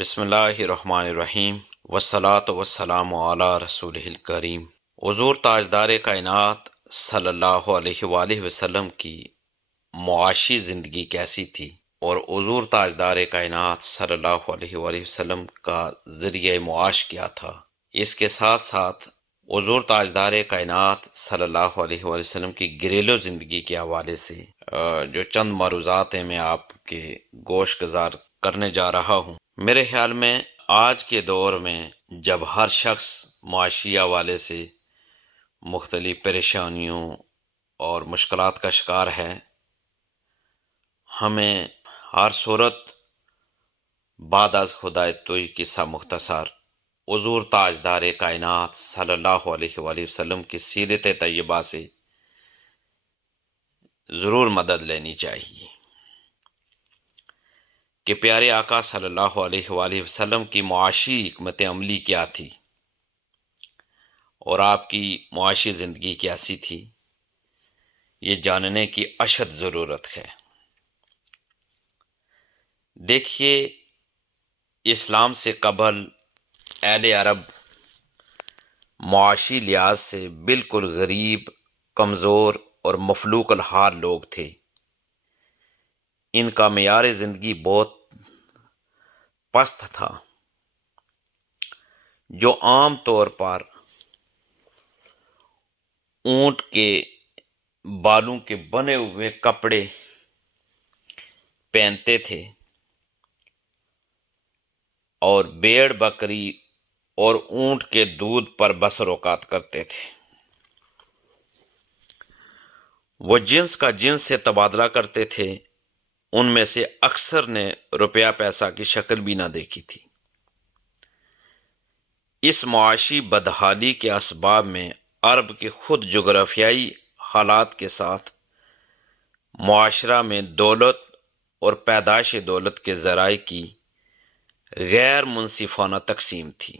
بسم اللہ الرحمن الرحیم والصلاة والسلام علی رسول الکریم۔ حضور تاجدار کائنات صلی اللہ علیہ وآلہ وسلم کی معاشی زندگی کیسی تھی اور حضور تاجدار کائنات صلی اللہ علیہ وآلہ وسلم کا ذریعہ معاش کیا تھا، اس کے ساتھ ساتھ حضور تاجدار کائنات صلی اللہ علیہ وآلہ وسلم کی گھریلو زندگی کے حوالے سے جو چند معروضات ہیں میں آپ کے گوش گزار کرنے جا رہا ہوں۔ میرے خیال میں آج کے دور میں جب ہر شخص معاشی حوالے سے مختلف پریشانیوں اور مشکلات کا شکار ہے، ہمیں ہر صورت بعد از خدائے توئی قصہ مختصر حضور تاجدار کائنات صلی اللہ علیہ وآلہ وسلم کی سیرت طیبہ سے ضرور مدد لینی چاہیے کہ پیارے آقا صلی اللہ علیہ وآلہ وسلم کی معاشی حکمت عملی کیا تھی اور آپ کی معاشی زندگی کیسی تھی، یہ جاننے کی اشد ضرورت ہے۔ دیکھیے، اسلام سے قبل اہل عرب معاشی لحاظ سے بالکل غریب، کمزور اور مفلوق الحال لوگ تھے۔ ان کا معیار زندگی بہت پست تھا، جو عام طور پر اونٹ کے بالوں کے بنے ہوئے کپڑے پہنتے تھے اور بھیڑ بکری اور اونٹ کے دودھ پر بسر اوقات کرتے تھے۔ وہ جنس کا جنس سے تبادلہ کرتے تھے، ان میں سے اکثر نے روپیہ پیسہ کی شکل بھی نہ دیکھی تھی۔ اس معاشی بدحالی کے اسباب میں عرب کے خود جغرافیائی حالات کے ساتھ معاشرہ میں دولت اور پیدائش دولت کے ذرائع کی غیر منصفانہ تقسیم تھی،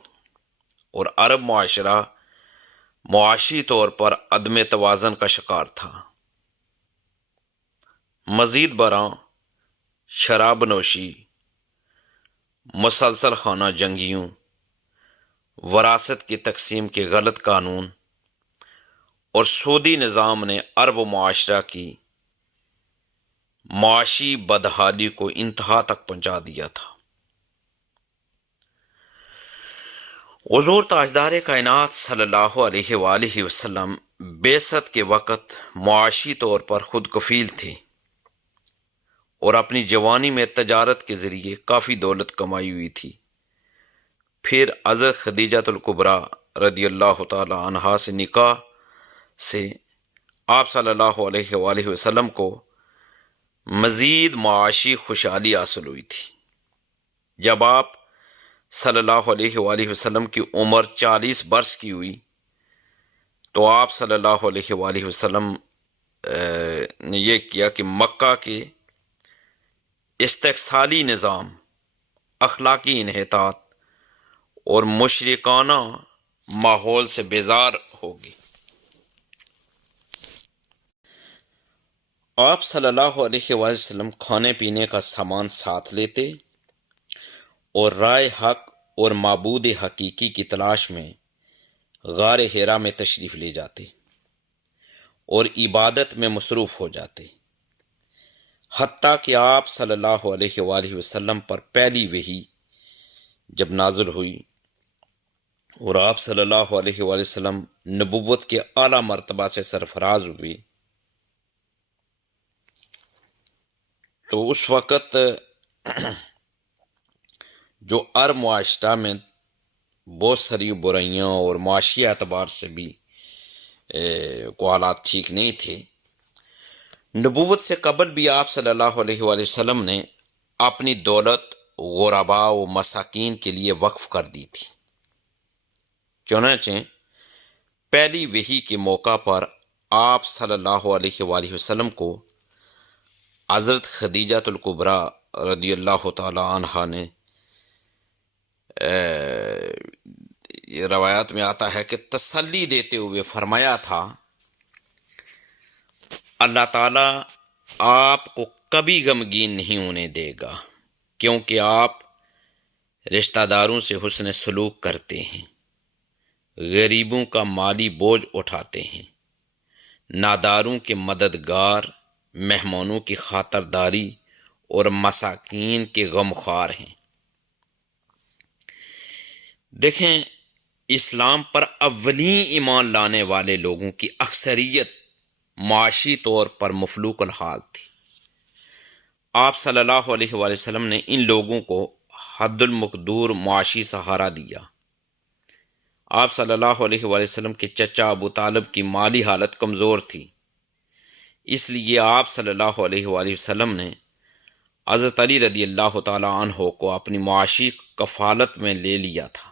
اور عرب معاشرہ معاشی طور پر عدم توازن کا شکار تھا۔ مزید برآں شراب نوشی، مسلسل خانہ جنگیوں، وراثت کی تقسیم کے غلط قانون اور سودی نظام نے عرب معاشرہ کی معاشی بدحالی کو انتہا تک پہنچا دیا تھا۔ حضور تاجدار کائنات صلی اللہ علیہ وآلہ وسلم بعثت کے وقت معاشی طور پر خود کفیل تھے اور اپنی جوانی میں تجارت کے ذریعے کافی دولت کمائی ہوئی تھی۔ پھر حضرت خدیجہ الکبریٰ رضی اللہ تعالی عنہا سے نکاح سے آپ صلی اللہ علیہ وآلہ وسلم کو مزید معاشی خوشحالی حاصل ہوئی تھی۔ جب آپ صلی اللہ علیہ وآلہ وسلم کی عمر 40 برس کی ہوئی تو آپ صلی اللہ علیہ وآلہ وسلم نے یہ کیا کہ مکہ کے استحصالی نظام، اخلاقی انحطاط اور مشرکانہ ماحول سے بیزار ہوگی۔ آپ صلی اللہ علیہ وآلہ وسلم کھانے پینے کا سامان ساتھ لیتے اور رائے حق اور معبود حقیقی کی تلاش میں غار حرا میں تشریف لے جاتے اور عبادت میں مصروف ہو جاتے، حتیٰ کہ آپ صلی اللہ علیہ وآلہ وسلم پر پہلی وحی جب نازل ہوئی اور آپ صلی اللہ علیہ وآلہ وسلم نبوت کے اعلیٰ مرتبہ سے سرفراز ہوئے تو اس وقت جو عرب معاشرہ میں بہت ساری برائیاں اور معاشی اعتبار سے بھی کو حالات ٹھیک نہیں تھے۔ نبوت سے قبل بھی آپ صلی اللہ علیہ وآلہ وسلم نے اپنی دولت غرباء و مساکین کے لیے وقف کر دی تھی۔ چنانچہ پہلی وحی کے موقع پر آپ صلی اللہ علیہ وآلہ وسلم کو حضرت خدیجہ الکبریٰ رضی اللہ تعالی عنہا نے روایات میں آتا ہے کہ تسلی دیتے ہوئے فرمایا تھا، اللہ تعالیٰ آپ کو کبھی غمگین نہیں ہونے دے گا، کیونکہ آپ رشتہ داروں سے حسن سلوک کرتے ہیں، غریبوں کا مالی بوجھ اٹھاتے ہیں، ناداروں کے مددگار، مہمانوں کی خاطرداری اور مساکین کے غمخوار ہیں۔ دیکھیں، اسلام پر اولین ایمان لانے والے لوگوں کی اکثریت معاشی طور پر مفلوق الحال تھی۔ آپ صلی اللہ علیہ وآلہ وسلم نے ان لوگوں کو حد المقدور معاشی سہارا دیا۔ آپ صلی اللہ علیہ وآلہ وسلم کے چچا ابو طالب کی مالی حالت کمزور تھی، اس لیے آپ صلی اللہ علیہ وآلہ وسلم نے حضرت علی رضی اللہ تعالیٰ عنہ کو اپنی معاشی کفالت میں لے لیا تھا۔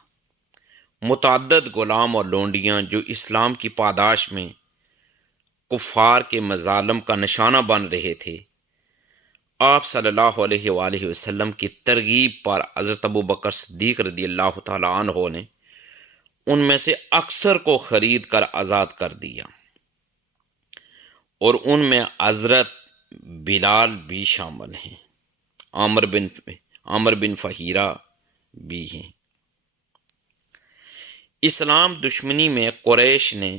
متعدد غلام اور لونڈیاں جو اسلام کی پاداش میں کفار کے مظالم کا نشانہ بن رہے تھے، آپ صلی اللہ علیہ وآلہ وسلم کی ترغیب پر حضرت ابو بکر صدیق رضی اللہ تعالیٰ عنہ نے ان میں سے اکثر کو خرید کر آزاد کر دیا، اور ان میں حضرت بلال بھی شامل ہیں، عامر بن فہیرہ بھی ہیں۔ اسلام دشمنی میں قریش نے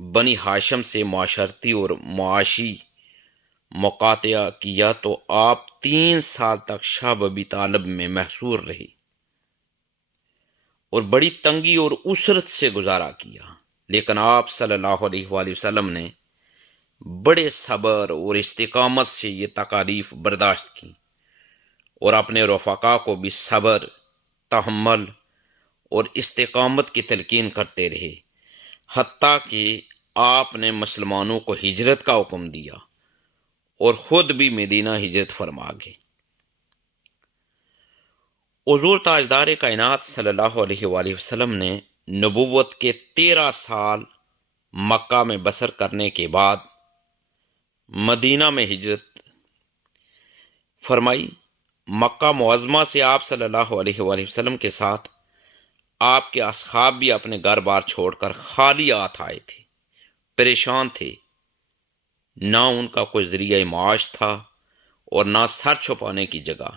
بنی ہاشم سے معاشرتی اور معاشی مقاطعہ کیا تو آپ 3 سال تک شب ابی طالب میں محصور رہے اور بڑی تنگی اور اسرت سے گزارا کیا، لیکن آپ صلی اللہ علیہ وآلہ وسلم نے بڑے صبر اور استقامت سے یہ تکالیف برداشت کی اور اپنے رفقا کو بھی صبر، تحمل اور استقامت کی تلقین کرتے رہے، حتیٰ کہ آپ نے مسلمانوں کو ہجرت کا حکم دیا اور خود بھی مدینہ ہجرت فرما گئے۔ حضور تاجدار کائنات صلی اللہ علیہ وآلہ وسلم نے نبوت کے 13 سال مکہ میں بسر کرنے کے بعد مدینہ میں ہجرت فرمائی۔ مکہ معظمہ سے آپ صلی اللہ علیہ وآلہ وسلم کے ساتھ آپ کے اصحاب بھی اپنے گھر بار چھوڑ کر خالی ہاتھ آئے تھے، پریشان تھے، نہ ان کا کوئی ذریعہ معاش تھا اور نہ سر چھپانے کی جگہ۔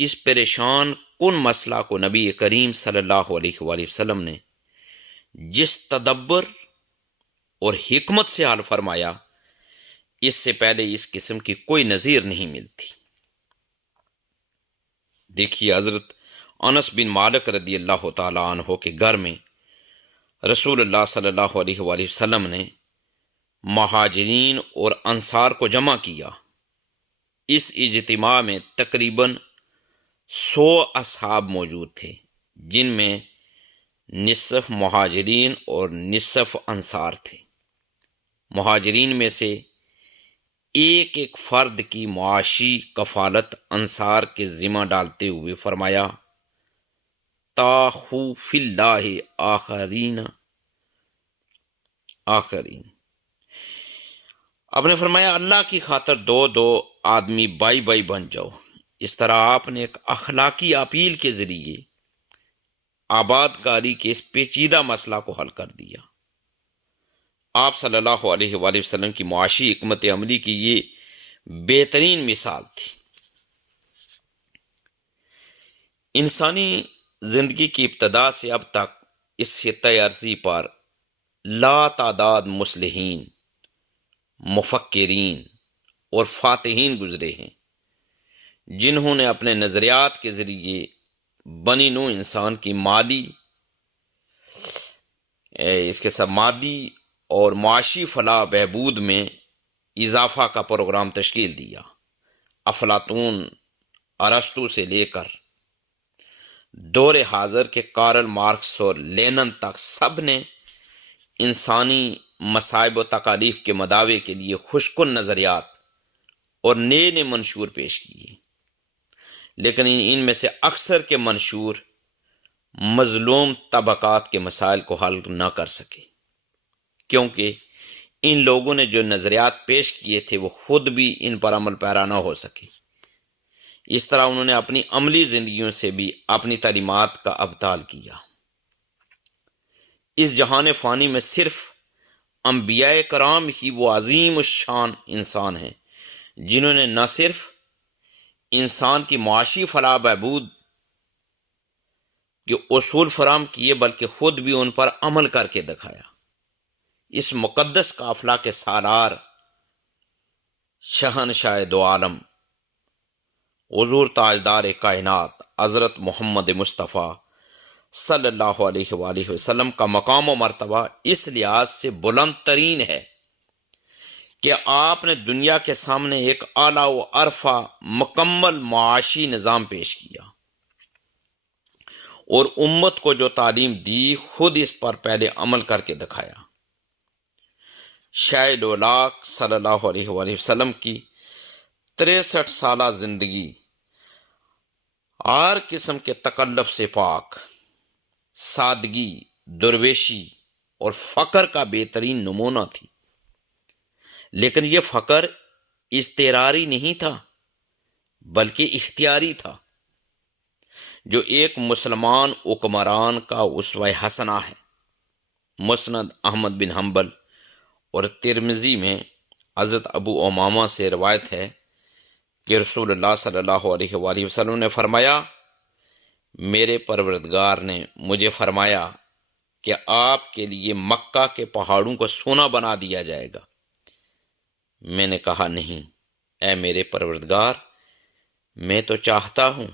اس پریشان کن مسئلہ کو نبی کریم صلی اللہ علیہ وآلہ وسلم نے جس تدبر اور حکمت سے حل فرمایا، اس سے پہلے اس قسم کی کوئی نظیر نہیں ملتی۔ دیکھیے، حضرت انس بن مالک رضی اللہ تعالیٰ عنہ کے گھر میں رسول اللہ صلی اللہ علیہ وآلہ وسلم نے مہاجرین اور انصار کو جمع کیا۔ اس اجتماع میں تقریباً 100 اصحاب موجود تھے، جن میں نصف مہاجرین اور نصف انصار تھے۔ مہاجرین میں سے ایک ایک فرد کی معاشی کفالت انصار کے ذمہ ڈالتے ہوئے فرمایا، تاخو فی اللہ آخرین۔ آپ نے فرمایا، اللہ کی خاطر دو آدمی بائی بائی بن جاؤ۔ اس طرح آپ نے ایک اخلاقی اپیل کے ذریعے آباد کاری کے اس پیچیدہ مسئلہ کو حل کر دیا۔ آپ صلی اللہ علیہ وآلہ وسلم کی معاشی حکمت عملی کی یہ بہترین مثال تھی۔ انسانی زندگی کی ابتدا سے اب تک اس خطۂ ارضی پر لا تعداد مصلحین، مفکرین اور فاتحین گزرے ہیں، جنہوں نے اپنے نظریات کے ذریعے بنی نوع انسان کی مادی اور معاشی فلاح بہبود میں اضافہ کا پروگرام تشکیل دیا۔ افلاطون، ارسطو سے لے کر دور حاضر کے کارل مارکس اور لینن تک سب نے انسانی مصائب و تکالیف کے مداوع کے لیے خوشکن نظریات اور نئے نئے منشور پیش کیے، لیکن ان میں سے اکثر کے منشور مظلوم طبقات کے مسائل کو حل نہ کر سکے، کیونکہ ان لوگوں نے جو نظریات پیش کیے تھے وہ خود بھی ان پر عمل پیرا نہ ہو سکے۔ اس طرح انہوں نے اپنی عملی زندگیوں سے بھی اپنی تعلیمات کا ابطال کیا۔ اس جہان فانی میں صرف انبیاء کرام ہی وہ عظیم الشان انسان ہیں جنہوں نے نہ صرف انسان کی معاشی فلاح بہبود کہ اصول فراہم کیے بلکہ خود بھی ان پر عمل کر کے دکھایا۔ اس مقدس قافلہ کے سالار شہنشاہ دو عالم حضور تاجدار کائنات حضرت محمد مصطفیٰ صلی اللہ علیہ وآلہ وسلم کا مقام و مرتبہ اس لحاظ سے بلند ترین ہے کہ آپ نے دنیا کے سامنے ایک اعلیٰ و عرفہ مکمل معاشی نظام پیش کیا اور امت کو جو تعلیم دی خود اس پر پہلے عمل کر کے دکھایا۔ شاہ لولاک صلی اللہ علیہ وآلہ وسلم کی 63 سالہ زندگی ہر قسم کے تکلف سے پاک، سادگی، درویشی اور فقر کا بہترین نمونہ تھی، لیکن یہ فقر اضطراری نہیں تھا بلکہ اختیاری تھا، جو ایک مسلمان حکمران کا اسوہ حسنہ ہے۔ مسند احمد بن حنبل اور ترمذی میں حضرت ابو امامہ سے روایت ہے کہ رسول اللہ صلی اللہ علیہ وآلہ وسلم نے فرمایا، میرے پروردگار نے مجھے فرمایا کہ آپ کے لیے مکہ کے پہاڑوں کو سونا بنا دیا جائے گا۔ میں نے کہا، نہیں اے میرے پروردگار، میں تو چاہتا ہوں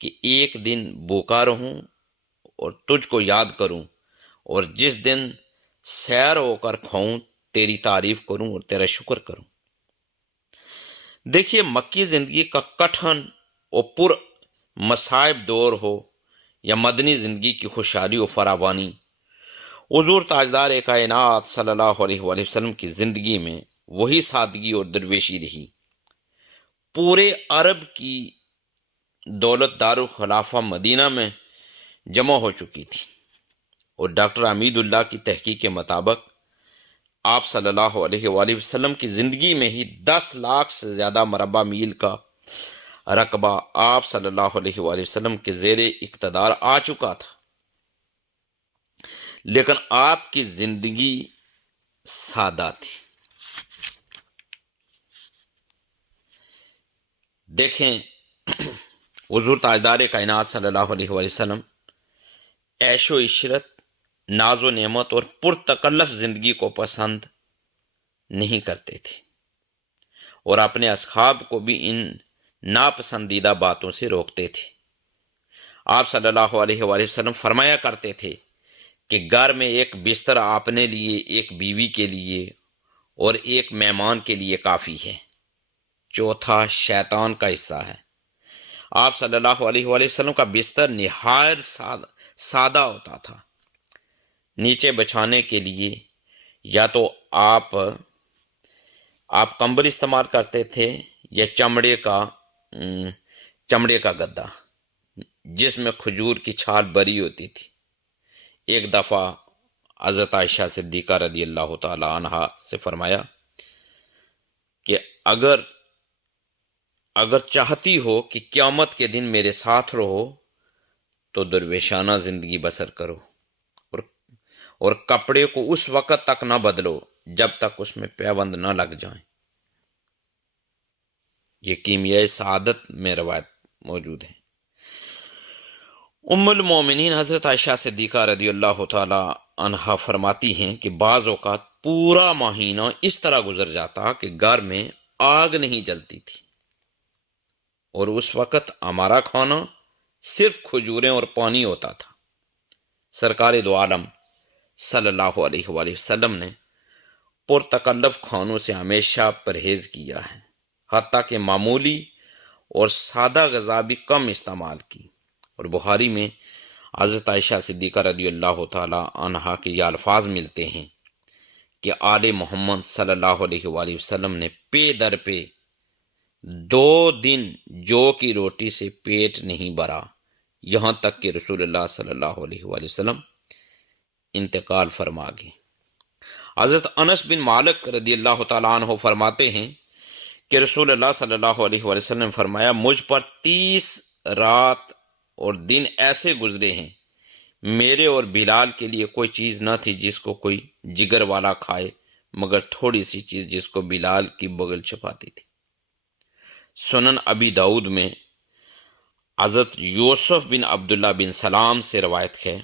کہ ایک دن بھوکا رہوں اور تجھ کو یاد کروں، اور جس دن سیر ہو کر کھاؤں تیری تعریف کروں اور تیرا شکر کروں۔ دیکھیے، مکی زندگی کا کٹھن اور پر مصائب دور ہو یا مدنی زندگی کی خوشحالی و فراوانی، حضور تاجدار کائنات صلی اللہ علیہ وآلہ وسلم کی زندگی میں وہی سادگی اور درویشی رہی۔ پورے عرب کی دولت دارالخلافہ مدینہ میں جمع ہو چکی تھی، اور ڈاکٹر حمید اللہ کی تحقیق کے مطابق آپ صلی اللہ علیہ وآلہ وسلم کی زندگی میں ہی 10 لاکھ سے زیادہ مربع میل کا رقبہ آپ صلی اللہ علیہ وآلہ وسلم کے زیر اقتدار آ چکا تھا، لیکن آپ کی زندگی سادہ تھی۔ دیکھیں، حضور تاجدار کائنات صلی اللہ علیہ وآلہ وسلم عیش و عشرت، ناز و نعمت اور پرتکلف زندگی کو پسند نہیں کرتے تھے، اور اپنے اصحاب کو بھی ان ناپسندیدہ باتوں سے روکتے تھے۔ آپ صلی اللہ علیہ وآلہ وسلم فرمایا کرتے تھے کہ گھر میں ایک بستر اپنے لیے، ایک بیوی کے لیے اور ایک مہمان کے لیے کافی ہے، چوتھا شیطان کا حصہ ہے۔ آپ صلی اللہ علیہ وآلہ وسلم کا بستر نہایت سادہ ہوتا تھا۔ نیچے بچھانے کے لیے یا تو آپ کمبل استعمال کرتے تھے یا چمڑے کا گدا جس میں کھجور کی چھال بری ہوتی تھی۔ ایک دفعہ حضرت عائشہ صدیقہ رضی اللہ تعالی عنہا سے فرمایا کہ اگر چاہتی ہو کہ قیامت کے دن میرے ساتھ رہو تو درویشانہ زندگی بسر کرو، اور کپڑے کو اس وقت تک نہ بدلو جب تک اس میں پیوند نہ لگ جائیں۔ یہ کیمیائے سعادت میں روایت موجود ہے۔ ام المومنین حضرت عائشہ صدیقہ رضی اللہ تعالی عنہا فرماتی ہیں کہ بعض اوقات پورا مہینہ اس طرح گزر جاتا کہ گھر میں آگ نہیں جلتی تھی، اور اس وقت ہمارا کھانا صرف کھجوریں اور پانی ہوتا تھا۔ سرکار دو عالم صلی اللہ علیہ وآلہ وسلم نے پرتکلف کھانوں سے ہمیشہ پرہیز کیا ہے، حتیٰ کہ معمولی اور سادہ غذا بھی کم استعمال کی، اور بخاری میں حضرت عائشہ صدیقہ رضی اللہ تعالی عنہا کے یہ الفاظ ملتے ہیں کہ آل محمد صلی اللہ علیہ وآلہ وسلم نے پے در پہ 2 دن جو کی روٹی سے پیٹ نہیں بھرا، یہاں تک کہ رسول اللہ صلی اللہ علیہ وآلہ وسلم انتقال فرما گئے۔ حضرت انس بن مالک رضی اللہ تعالیٰ عنہ فرماتے ہیں کہ رسول اللہ صلی اللہ علیہ وآلہ وسلم نے فرمایا، مجھ پر 30 رات اور دن ایسے گزرے ہیں، میرے اور بلال کے لیے کوئی چیز نہ تھی جس کو کوئی جگر والا کھائے، مگر تھوڑی سی چیز جس کو بلال کی بغل چھپاتی تھی۔ سنن ابی داؤد میں حضرت یوسف بن عبداللہ بن سلام سے روایت ہے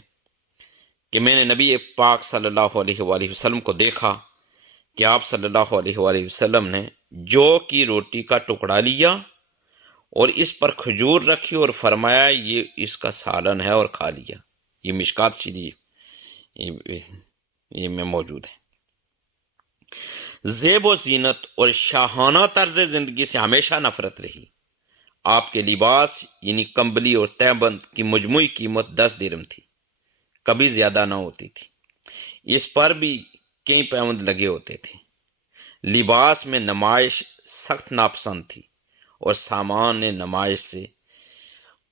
کہ میں نے نبی پاک صلی اللہ علیہ وآلہ وسلم کو دیکھا کہ آپ صلی اللہ علیہ وآلہ وسلم نے جو کی روٹی کا ٹکڑا لیا اور اس پر کھجور رکھی اور فرمایا یہ اس کا سالن ہے اور کھا لیا۔ یہ مشکات شریف یہ میں موجود ہے۔ زیب و زینت اور شاہانہ طرز زندگی سے ہمیشہ نفرت رہی۔ آپ کے لباس یعنی کمبلی اور تہبند کی مجموعی قیمت 10 درہم تھی، کبھی زیادہ نہ ہوتی تھی۔ اس پر بھی کئی پیوند لگے ہوتے تھے۔ لباس میں نمائش سخت ناپسند تھی اور سامان نمائش سے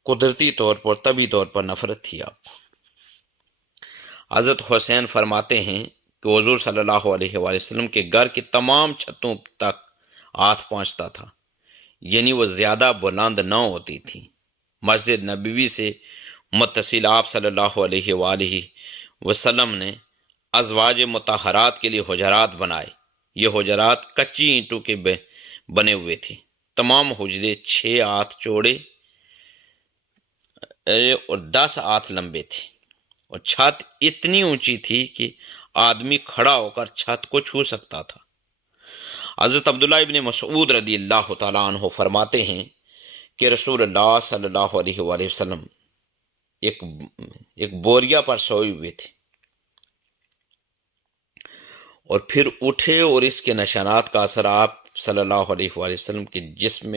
قدرتی طور پر طبی طور پر نفرت تھی آپ کو۔ حضرت حسین فرماتے ہیں کہ حضور صلی اللہ علیہ وآلہ وسلم کے گھر کی تمام چھتوں تک ہاتھ پہنچتا تھا، یعنی وہ زیادہ بلند نہ ہوتی تھی۔ مسجد نبوی سے متصل آپ صلی اللہ علیہ وآلہ وسلم نے ازواج مطہرات کے لیے حجرات بنائے۔ یہ حجرات کچی اینٹوں کے بنے ہوئے تھے۔ تمام حجرے 6 ہاتھ چوڑے اور 10 ہاتھ لمبے تھے، اور چھت اتنی اونچی تھی کہ آدمی کھڑا ہو کر چھت کو چھو سکتا تھا۔ حضرت عبداللہ ابن مسعود رضی اللہ تعالیٰ عنہ فرماتے ہیں کہ رسول اللہ صلی اللہ علیہ وآلہ وسلم ایک بوریا پر سوئے ہوئے تھے اور پھر اٹھے، اور اس کے نشانات کا اثر آپ صلی اللہ علیہ وآلہ وسلم کے جسم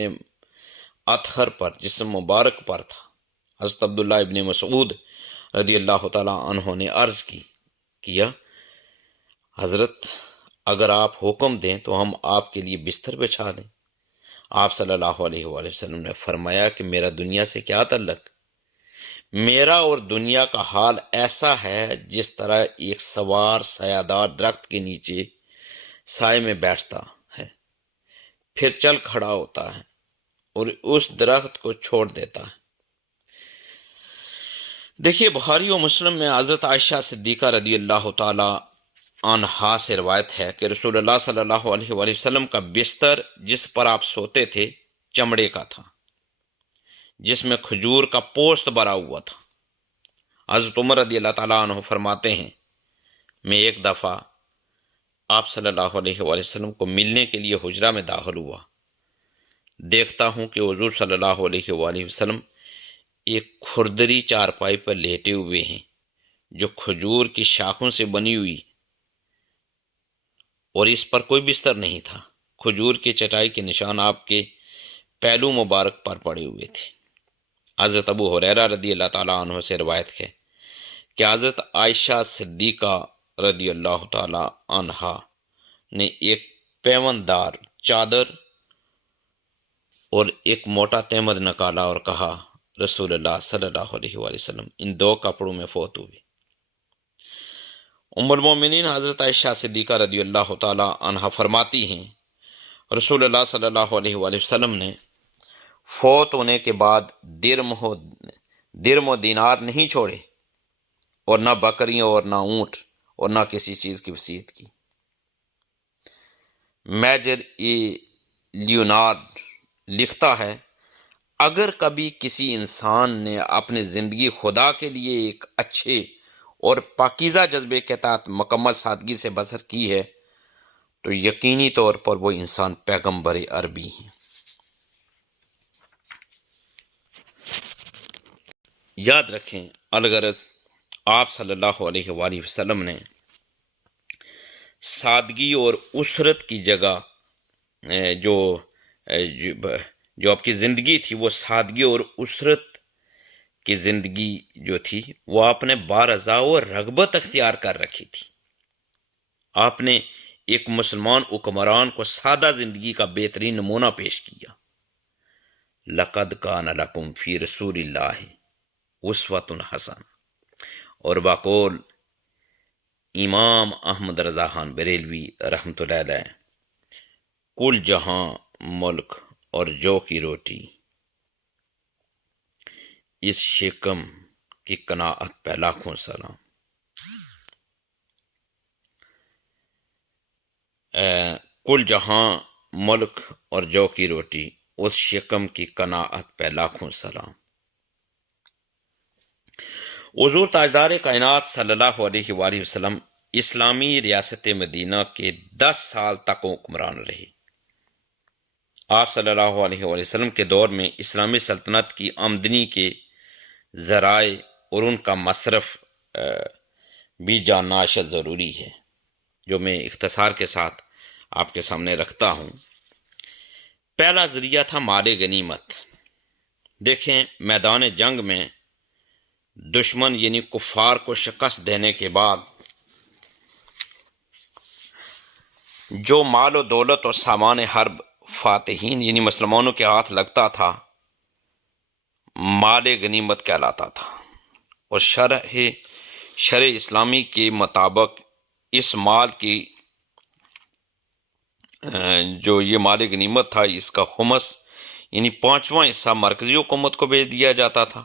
اطہر پر، جسم مبارک پر تھا۔ حضرت عبداللہ ابن مسعود رضی اللہ تعالیٰ عنہ نے عرض کیا حضرت اگر آپ حکم دیں تو ہم آپ کے لیے بستر بچھا دیں۔ آپ صلی اللہ علیہ وآلہ وسلم نے فرمایا کہ میرا دنیا سے کیا تعلق؟ میرا اور دنیا کا حال ایسا ہے جس طرح ایک سوار سایہدار درخت کے نیچے سائے میں بیٹھتا ہے، پھر چل کھڑا ہوتا ہے اور اس درخت کو چھوڑ دیتا ہے۔ دیکھیے بخاری و مسلم میں حضرت عائشہ صدیقہ رضی اللہ تعالی عنہا سے روایت ہے کہ رسول اللہ صلی اللہ علیہ وآلہ وسلم کا بستر جس پر آپ سوتے تھے چمڑے کا تھا، جس میں کھجور کا پوست بھرا ہوا تھا۔ حضرت عمر رضی اللہ تعالیٰ عنہ فرماتے ہیں میں ایک دفعہ آپ صلی اللہ علیہ وآلہ وسلم کو ملنے کے لیے حجرہ میں داخل ہوا، دیکھتا ہوں کہ حضور صلی اللہ علیہ وآلہ وسلم ایک کھردری چارپائی پر لیٹے ہوئے ہیں جو کھجور کی شاخوں سے بنی ہوئی، اور اس پر کوئی بستر نہیں تھا۔ کھجور کی چٹائی کے نشان آپ کے پہلو مبارک پر پڑے ہوئے تھے۔ حضرت ابو ہریرہ رضی اللہ تعالیٰ عنہ سے روایت ہے کہ حضرت عائشہ صدیقہ رضی اللہ تعالیٰ عنہا نے ایک پیوند دار چادر اور ایک موٹا تہمد نکالا اور کہا رسول اللہ صلی اللہ علیہ وآلہ وسلم ان 2 کپڑوں میں فوت ہوئے۔ ام المومنین حضرت عائشہ صدیقہ رضی اللہ تعالیٰ عنہا فرماتی ہیں رسول اللہ صلی اللہ علیہ وآلہ وسلم نے فوت ہونے کے بعد درم و دینار نہیں چھوڑے، اور نہ بکریاں اور نہ اونٹ اور نہ کسی چیز کی وصیت کی۔ میجر لیونارڈ لکھتا ہے اگر کبھی کسی انسان نے اپنی زندگی خدا کے لیے ایک اچھے اور پاکیزہ جذبے کے تحت مکمل سادگی سے بسر کی ہے تو یقینی طور پر وہ انسان پیغمبر عربی ہیں۔ یاد رکھیں الغرض آپ صلی اللہ علیہ وآلہ وسلم نے سادگی اور اسرت کی جگہ جو آپ کی زندگی تھی وہ سادگی اور اسرت کی زندگی جو تھی وہ آپ نے بارضا اور رغبت اختیار کر رکھی تھی۔ آپ نے ایک مسلمان حکمران کو سادہ زندگی کا بہترین نمونہ پیش کیا۔ لقد کان لکم فی رسول اللہ اسوۃ حسنہ، اور باقول امام احمد رضا خان بریلوی رحمۃ اللہ علیہ کل جہاں ملک اور جو کی روٹی، اس شکم کی قناعت پہ لاکھوں سلام۔ کل جہاں ملک اور جو کی روٹی، اس شکم کی قناعت پہ لاکھوں سلام۔ حضور تاجدار کائنات صلی اللہ علیہ وآلہ وسلم اسلامی ریاست مدینہ کے 10 سال تک حکمران رہے۔ آپ صلی اللہ علیہ وآلہ وسلم کے دور میں اسلامی سلطنت کی آمدنی کے ذرائع اور ان کا مصرف بھی جاننا اشد ضروری ہے، جو میں اختصار کے ساتھ آپ کے سامنے رکھتا ہوں۔ پہلا ذریعہ تھا مال غنیمت۔ دیکھیں، میدان جنگ میں دشمن یعنی کفار کو شکست دینے کے بعد جو مال و دولت اور سامان حرب فاتحین یعنی مسلمانوں کے ہاتھ لگتا تھا، مال غنیمت کہلاتا تھا، اور شرع اسلامی کے مطابق اس مال کی جو یہ مال غنیمت تھا، اس کا خمس یعنی 5واں حصہ مرکزی حکومت کو بھیج دیا جاتا تھا،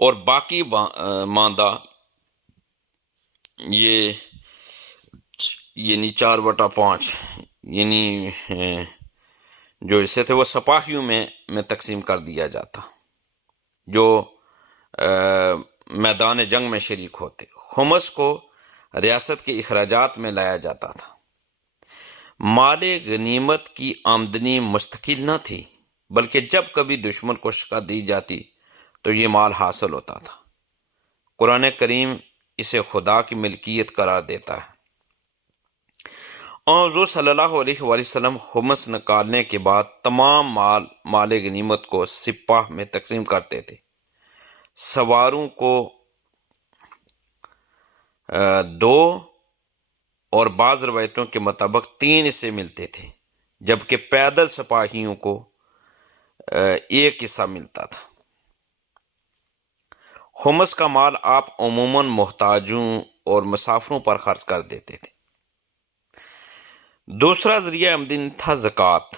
اور باقی ماندہ یہ یعنی 4/5 یعنی جو حصے تھے وہ سپاہیوں میں تقسیم کر دیا جاتا، جو میدان جنگ میں شریک ہوتے۔ خمس کو ریاست کے اخراجات میں لایا جاتا تھا۔ مال غنیمت کی آمدنی مستقل نہ تھی، بلکہ جب کبھی دشمن کو شکست دی جاتی تو یہ مال حاصل ہوتا تھا۔ قرآن کریم اسے خدا کی ملکیت قرار دیتا ہے، اور حضور صلی اللہ علیہ وآلہ وسلم خمس نکالنے کے بعد تمام مال غنیمت کو سپاہ میں تقسیم کرتے تھے۔ سواروں کو 2 اور بعض روایتوں کے مطابق 3 حصے ملتے تھے، جبکہ پیدل سپاہیوں کو 1 حصہ ملتا تھا۔ خمس کا مال آپ عموماً محتاجوں اور مسافروں پر خرچ کر دیتے تھے۔ دوسرا ذریعہ آمدنی تھا زکوٰۃ۔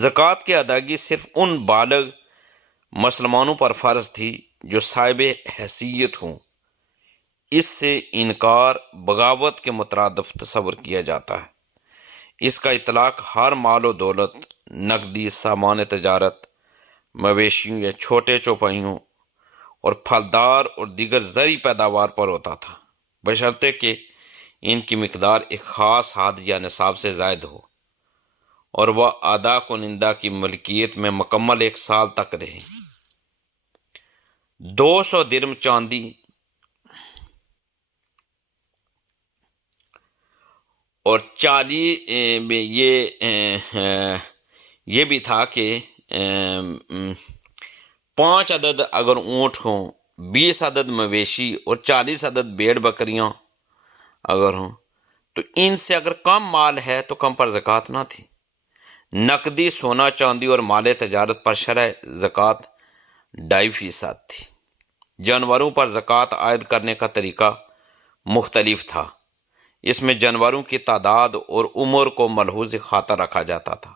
زکوٰۃ کی ادائیگی صرف ان بالغ مسلمانوں پر فرض تھی جو صاحب حیثیت ہوں۔ اس سے انکار بغاوت کے مترادف تصور کیا جاتا ہے۔ اس کا اطلاق ہر مال و دولت، نقدی، سامان تجارت، مویشیوں یا چھوٹے چوپایوں اور پھلدار اور دیگر زرعی پیداوار پر ہوتا تھا، بشرطے کہ ان کی مقدار ایک خاص حد یا نصاب سے زائد ہو اور وہ ادا کنندہ کی ملکیت میں مکمل 1 سال تک رہے۔ 200 درم چاندی اور 40 یہ بھی تھا کہ 5 عدد اگر اونٹ ہوں، 20 عدد مویشی اور 40 عدد بھیڑ بکریاں اگر ہوں، تو ان سے اگر کم مال ہے تو کم پر زکوٰۃ نہ تھی۔ نقدی سونا چاندی اور مال تجارت پر شرح زکوٰۃ 2.5% تھی۔ جانوروں پر زکوٰۃ عائد کرنے کا طریقہ مختلف تھا۔ اس میں جانوروں کی تعداد اور عمر کو ملحوظ خاطر رکھا جاتا تھا۔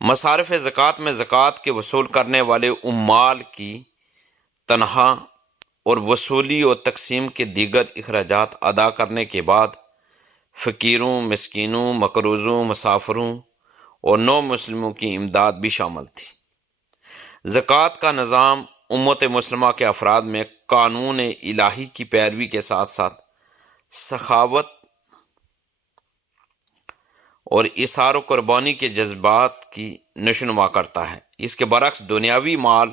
مصارف زکوٰۃ میں زکوٰۃ کے وصول کرنے والے عمال کی تنخواہ اور وصولی اور تقسیم کے دیگر اخراجات ادا کرنے کے بعد فقیروں، مسکینوں، مقروضوں، مسافروں اور نو مسلموں کی امداد بھی شامل تھی۔ زکوٰۃ کا نظام امت مسلمہ کے افراد میں قانون الہی کی پیروی کے ساتھ ساتھ سخاوت اور اثار و قربانی کے جذبات کی نشوونما کرتا ہے۔ اس کے برعکس دنیاوی مال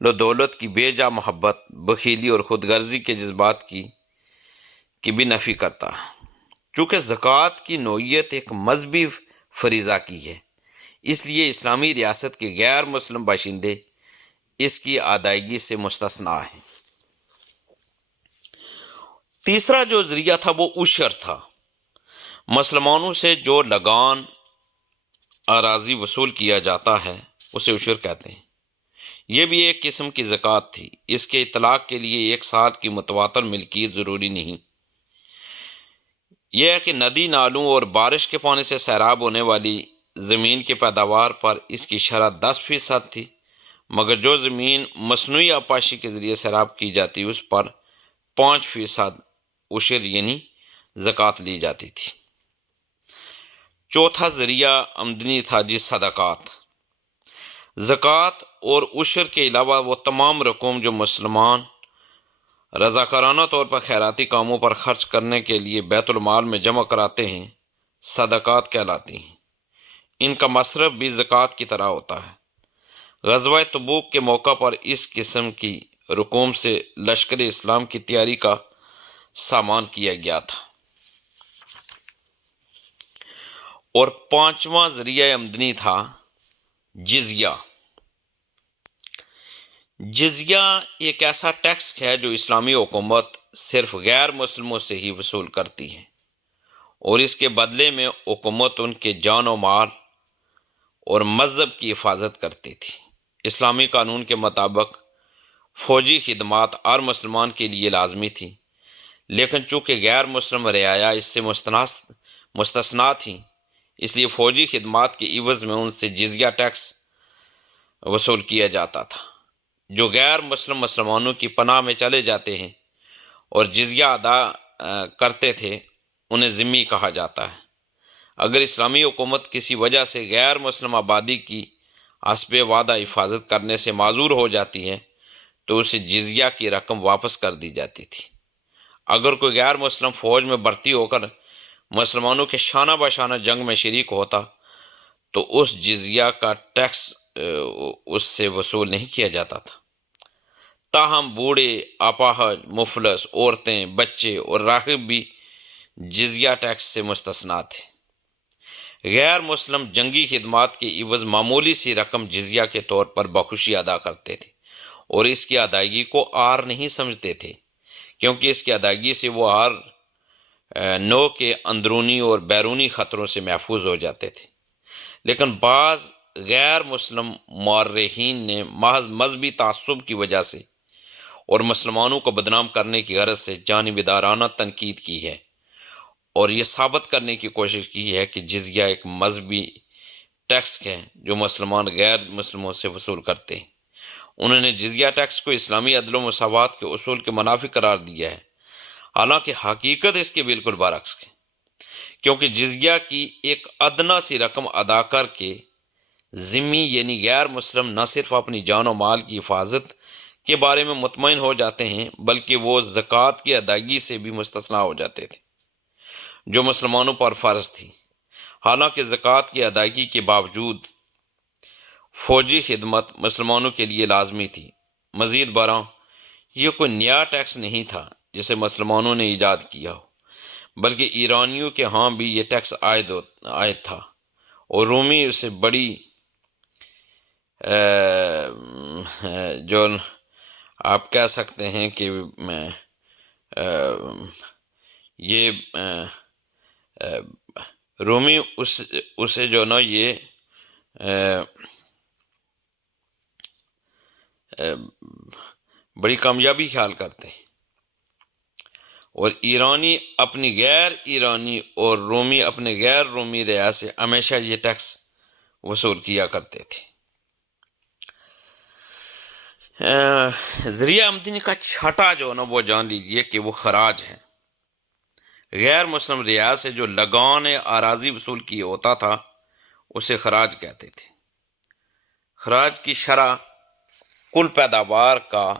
و دولت کی بے جا محبت، بخیلی اور خود غرضی کے جذبات کی بھی نفی کرتا ہے۔ چونکہ زکوٰۃ کی نوعیت ایک مذہبی فریضہ کی ہے، اس لیے اسلامی ریاست کے غیر مسلم باشندے اس کی ادائیگی سے مستثنیٰ ہیں۔ تیسرا جو ذریعہ تھا وہ عشر تھا۔ مسلمانوں سے جو لگان اراضی وصول کیا جاتا ہے اسے عشر کہتے ہیں۔ یہ بھی ایک قسم کی زکوٰۃ تھی۔ اس کے اطلاق کے لیے 1 سال کی متواتر ملکیت ضروری نہیں۔ یہ ہے کہ ندی، نالوں اور بارش کے پانی سے سیراب ہونے والی زمین کی پیداوار پر اس کی شرح 10% تھی، مگر جو زمین مصنوعی آبپاشی کے ذریعے سیراب کی جاتی اس پر 5% عشر یعنی زکوٰۃ لی جاتی تھی۔ چوتھا ذریعہ آمدنی تھا صدقات۔ زکوٰۃ اور عشر کے علاوہ وہ تمام رقوم جو مسلمان رضاکارانہ طور پر خیراتی کاموں پر خرچ کرنے کے لیے بیت المال میں جمع کراتے ہیں صدقات کہلاتی ہیں۔ ان کا مصرف بھی زکوٰۃ کی طرح ہوتا ہے۔ غزوہ تبوک کے موقع پر اس قسم کی رقوم سے لشکر اسلام کی تیاری کا سامان کیا گیا تھا۔ اور پانچواں ذریعہ آمدنی تھا جزیہ۔ جزیہ ایک ایسا ٹیکس ہے جو اسلامی حکومت صرف غیر مسلموں سے ہی وصول کرتی ہے، اور اس کے بدلے میں حکومت ان کے جان و مال اور مذہب کی حفاظت کرتی تھی۔ اسلامی قانون کے مطابق فوجی خدمات ہر مسلمان کے لیے لازمی تھی، لیکن چونکہ غیر مسلم رعایا اس سے مستثنا تھیں، اس لیے فوجی خدمات کے عوض میں ان سے جزیہ ٹیکس وصول کیا جاتا تھا۔ جو غیر مسلم مسلمانوں کی پناہ میں چلے جاتے ہیں اور جزیہ ادا کرتے تھے انہیں ذمی کہا جاتا ہے۔ اگر اسلامی حکومت کسی وجہ سے غیر مسلم آبادی کی حسب وعدہ حفاظت کرنے سے معذور ہو جاتی ہے تو اسے جزیہ کی رقم واپس کر دی جاتی تھی۔ اگر کوئی غیر مسلم فوج میں بھرتی ہو کر مسلمانوں کے شانہ بشانہ جنگ میں شریک ہوتا تو اس جزیہ کا ٹیکس اس سے وصول نہیں کیا جاتا تھا۔ تاہم بوڑھے، اپاہج، مفلس، عورتیں، بچے اور راغب بھی جزیہ ٹیکس سے مستثنا تھے۔ غیر مسلم جنگی خدمات کے عوض معمولی سی رقم جزیہ کے طور پر بخوشی ادا کرتے تھے اور اس کی ادائیگی کو عار نہیں سمجھتے تھے، کیونکہ اس کی ادائیگی سے وہ ہر نوع کے اندرونی اور بیرونی خطروں سے محفوظ ہو جاتے تھے۔ لیکن بعض غیر مسلم مورخین نے محض مذہبی تعصب کی وجہ سے اور مسلمانوں کو بدنام کرنے کی غرض سے جانبدارانہ تنقید کی ہے اور یہ ثابت کرنے کی کوشش کی ہے کہ جزیہ ایک مذہبی ٹیکس ہے جو مسلمان غیر مسلموں سے وصول کرتے ہیں۔ انہوں نے جزیہ ٹیکس کو اسلامی عدل و مساوات کے اصول کے منافی قرار دیا ہے، حالانکہ حقیقت اس کے بالکل برعکس ہے، کیونکہ جزیہ کی ایک ادنا سی رقم ادا کر کے ذمی یعنی غیر مسلم نہ صرف اپنی جان و مال کی حفاظت کے بارے میں مطمئن ہو جاتے ہیں بلکہ وہ زکوٰۃ کی ادائیگی سے بھی مستثنا ہو جاتے تھے جو مسلمانوں پر فرض تھی۔ حالانکہ زکوٰۃ کی ادائیگی کے باوجود فوجی خدمت مسلمانوں کے لیے لازمی تھی۔ مزید برآں یہ کوئی نیا ٹیکس نہیں تھا جسے مسلمانوں نے ایجاد کیا ہو، بلکہ ایرانیوں کے ہاں بھی یہ ٹیکس عائد تھا اور رومی اسے بڑی جو آپ کہہ سکتے ہیں کہ یہ رومی اسے جو نا یہ بڑی کامیابی خیال کرتے ہیں، اور ایرانی اپنی غیر ایرانی اور رومی اپنے غیر رومی رعایا سے ہمیشہ یہ ٹیکس وصول کیا کرتے تھے۔ ذریعہ آمدنی کا چھٹا جو نا وہ جان لیجئے کہ وہ خراج ہے۔ غیر مسلم رعایا سے جو لگان اراضی وصول کیا ہوتا تھا اسے خراج کہتے تھے۔ خراج کی شرح کل پیداوار کا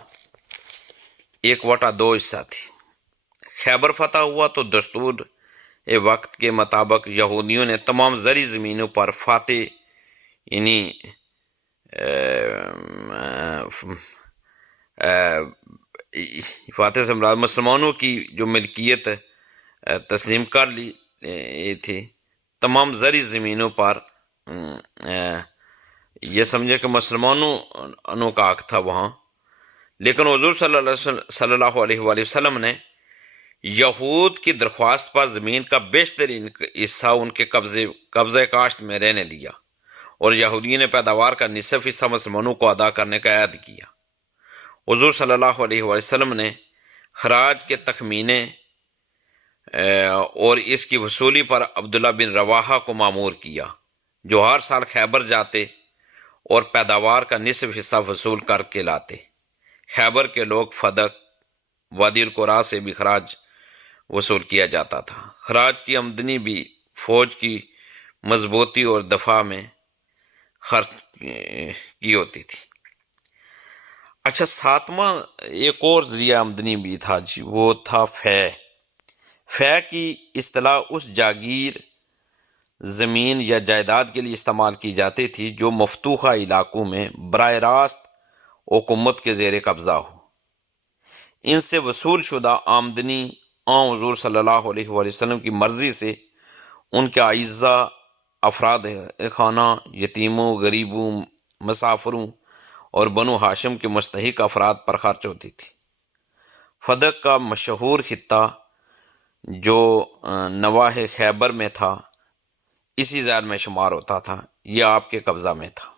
1/2 حصہ تھی۔ خیبر فتح ہوا تو دستور وقت کے مطابق یہودیوں نے تمام زرعی زمینوں پر فاتح یعنی فاتح سے مراد مسلمانوں کی جو ملکیت تسلیم کر لی تھی تمام زرعی زمینوں پر۔ یہ سمجھے کہ مسلمانوں کا حق تھا وہاں، لیکن حضور صلی اللہ علیہ وآلہ وسلم نے یہود کی درخواست پر زمین کا بیشترین حصہ ان کے قبضہ کاشت میں رہنے دیا اور یہودیوں نے پیداوار کا نصف حصہ مسلمانوں کو ادا کرنے کا عہد کیا۔ حضور صلی اللہ علیہ وآلہ وسلم نے خراج کے تخمینے اور اس کی وصولی پر عبداللہ بن رواحہ کو مامور کیا، جو ہر سال خیبر جاتے اور پیداوار کا نصف حصہ وصول کر کے لاتے۔ خیبر کے لوگ فدق، وادی القرا سے بھی خراج وصول کیا جاتا تھا۔ خراج کی آمدنی بھی فوج کی مضبوطی اور دفاع میں خرچ کی ہوتی تھی۔ اچھا، ساتواں ایک اور ذریعہ آمدنی بھی تھا جی، وہ تھا فے۔ فے کی اصطلاح اس جاگیر، زمین یا جائیداد کے لیے استعمال کی جاتی تھی جو مفتوحہ علاقوں میں براہ راست حکومت کے زیر قبضہ ہو۔ ان سے وصول شدہ آمدنی حضور صلی اللہ علیہ وآلہ وسلم کی مرضی سے ان کے اعزاء، افراد خانہ، یتیموں، غریبوں، مسافروں اور بنو ہاشم کے مستحق افراد پر خرچ ہوتی تھی۔ فدق کا مشہور خطہ جو نواح خیبر میں تھا اسی زیر میں شمار ہوتا تھا، یہ آپ کے قبضہ میں تھا۔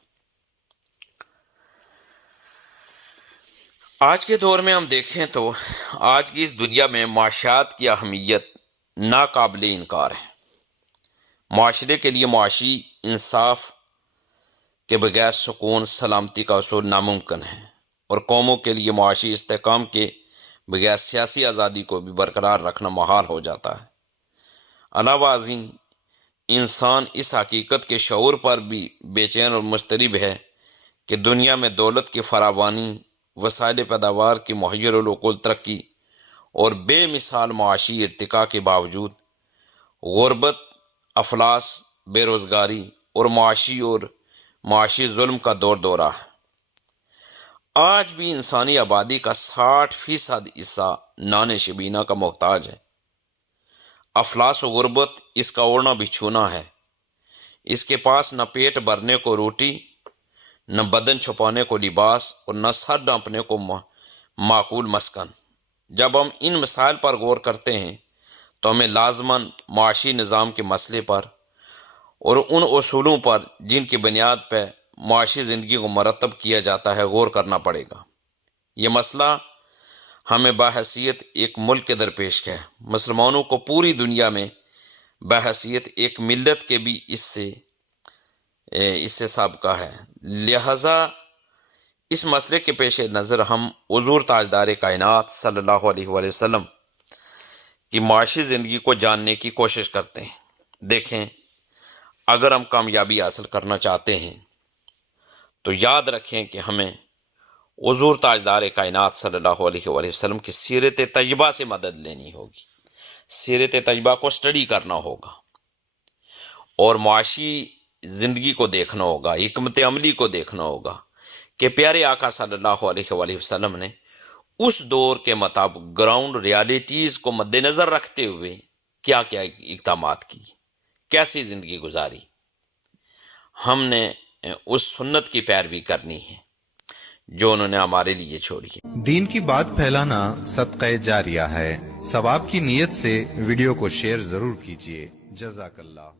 آج کے دور میں ہم دیکھیں تو آج کی اس دنیا میں معاشیات کی اہمیت ناقابل انکار ہے۔ معاشرے کے لیے معاشی انصاف کے بغیر سکون، سلامتی کا حصول ناممکن ہے، اور قوموں کے لیے معاشی استحکام کے بغیر سیاسی آزادی کو بھی برقرار رکھنا محال ہو جاتا ہے۔ علاوہ ازیں انسان اس حقیقت کے شعور پر بھی بے چین اور مضطرب ہے کہ دنیا میں دولت کی فراوانی، وسائل پیداوار کی مہیر العقول ترقی اور بے مثال معاشی ارتقاء کے باوجود غربت، افلاس، بے روزگاری اور معاشی ظلم کا دور دورہ ہے۔ آج بھی انسانی آبادی کا 60% حصہ نان شبینہ کا محتاج ہے۔ افلاس و غربت اس کا اوڑھنا بچھونا ہے۔ اس کے پاس نہ پیٹ بھرنے کو روٹی، نہ بدن چھپانے کو لباس، اور نہ سر ڈھانپنے کو معقول مسکن۔ جب ہم ان مسائل پر غور کرتے ہیں تو ہمیں لازماً معاشی نظام کے مسئلے پر اور ان اصولوں پر جن کی بنیاد پہ معاشی زندگی کو مرتب کیا جاتا ہے غور کرنا پڑے گا۔ یہ مسئلہ ہمیں بحیثیت ایک ملک کے درپیش ہے، مسلمانوں کو پوری دنیا میں بحیثیت ایک ملت کے بھی اس سے سابقہ ہے۔ لہذا اس مسئلے کے پیش نظر ہم حضور تاجدار کائنات صلی اللہ علیہ وآلہ وسلم کی معاشی زندگی کو جاننے کی کوشش کرتے ہیں۔ دیکھیں، اگر ہم کامیابی حاصل کرنا چاہتے ہیں تو یاد رکھیں کہ ہمیں حضور تاجدار کائنات صلی اللہ علیہ وآلہ وسلم کی سیرت طیبہ سے مدد لینی ہوگی، سیرت طیبہ کو سٹڈی کرنا ہوگا، اور معاشی زندگی کو دیکھنا ہوگا، حکمت عملی کو دیکھنا ہوگا کہ پیارے آقا صلی اللہ علیہ وآلہ وسلم نے اس دور کے مطابق گراؤنڈ ریالٹیز کو مد نظر رکھتے ہوئے کیا کیا اقدامات کی، کیسی زندگی گزاری۔ ہم نے اس سنت کی پیروی کرنی ہے جو انہوں نے ہمارے لیے چھوڑی ہے۔ دین کی بات پھیلانا صدقہ جاریہ ہے، ثواب کی نیت سے ویڈیو کو شیئر ضرور کیجیے۔ جزاک اللہ۔